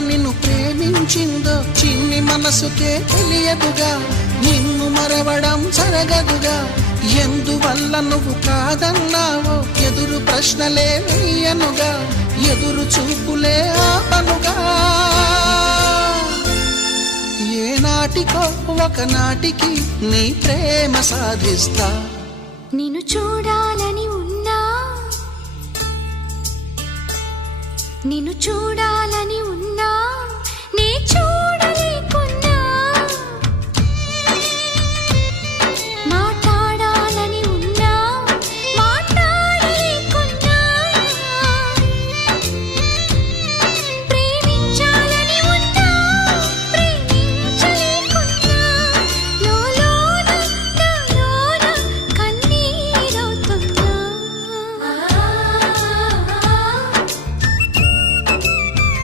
నిన్ను ప్రేమించిందో చిన్ని మనసుకే తెలియదుగా. నిన్ను మరవడం జరగదుగా. ఎందువల్ల నువ్వు కాదన్నావో ఎదురు ప్రశ్నలే వేయనుగా. ఎదురు చూపులే ఆపనుగా. ఏనాటికో ఒకనాటికి నీ ప్రేమ సాధిస్తా. నిన్ను చూడాలని ఉన్నా, నిన్ను చూడాలి